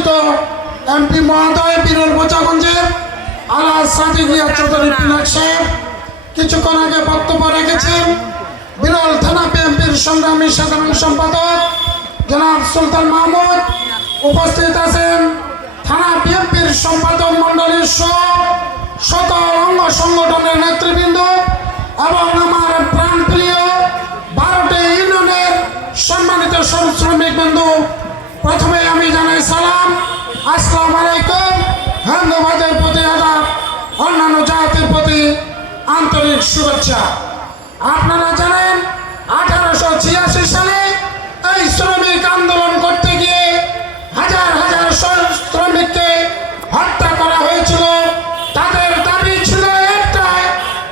পরিচিত এমপি মহোদয় বিরল বোচাগঞ্জের আলাজ সাদিকিয়া চৌধুরী পিনাক সাহেব কিছুক্ষণ আগে বক্তব্য রেখেছেন। বিরল থানা বিএনপির সংগ্রামী সাধারণ সম্পাদক জনাব সুলতান মাহমুদ উপস্থিত আছেন। থানা বিএনপির সম্পাদক মন্ডলীর সকল অঙ্গ সংগঠনের নেতৃবৃন্দ এবং আমার প্রাণপ্রিয় 12টি ইউনিয়নের সম্মানিত শ্রমিক বন্ধু, প্রথমে আমি জানাই সালাম, আসসালামু আলাইকুম। হিন্দুবাদের প্রতি আদাব, অন্যান্য জাতির প্রতি আন্তরিক শুভেচ্ছা। আপনারা জানেন 1886 সালে এই শ্রমিক আন্দোলন করতে গিয়ে হাজার হাজার শ্রমিককে হত্যা করা হয়েছিল। তাদের দাবি ছিল একটাই,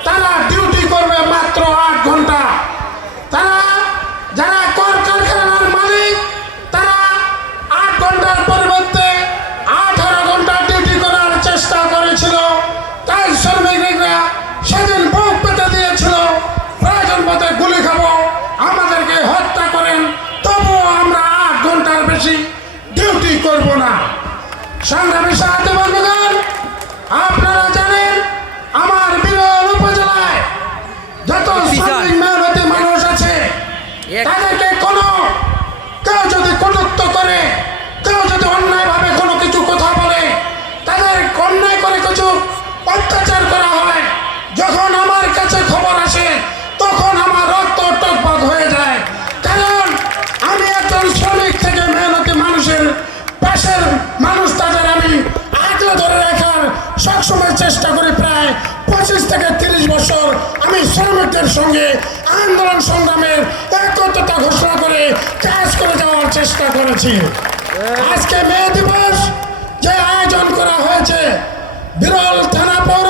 তারা ডিউটি করবে মাত্র 8 ঘন্টা। তারা যারা কলকারখানার মালিক তারা 8 ঘন্টার পরিবর্তে 18 ঘন্টা ডিউটি করার চেষ্টা করেছিল। তাই শ্রমিকরা সেদিন বুক পেতে দিয়েছিল, প্রয়োজন মতে গুলি খাবো, আমাদেরকে হত্যা করেন, তবুও আমরা 8 ঘন্টার বেশি ডিউটি করব না। সংগ্রামী সাথী বন্ধুগণ, আপনারা জানেন আমার বিরল উপজেলায় যত শ্রমিক মেহনতি মানুষ আছে তাদেরকে কেউ যদি কটূক্ত করে, কেউ যদি অন্যায়ভাবে কোনো কিছু কথা বলে, তাদের অন্যায় করে কিছু অত্যাচার করা হয়, যখন আমার কাছে খবর আসে তখন আমার রক্ত টকবক হয়ে যায়। কারণ আমি একজন শ্রমিক থেকে মেহনতি মানুষের পাশের মানুষ, তাদের আমি আগলে ধরে রাখার সবসময় চেষ্টা করি। প্রায় 25 থেকে 30 বছর আমি শ্রমিকদের সঙ্গে আন্দোলন সংগ্রামের একত্রতা ঘোষণা করে কাজ করে যাওয়ার চেষ্টা করেছি। আজকে মে দিবস যে আয়োজন করা হয়েছে বিরল থানা পৌর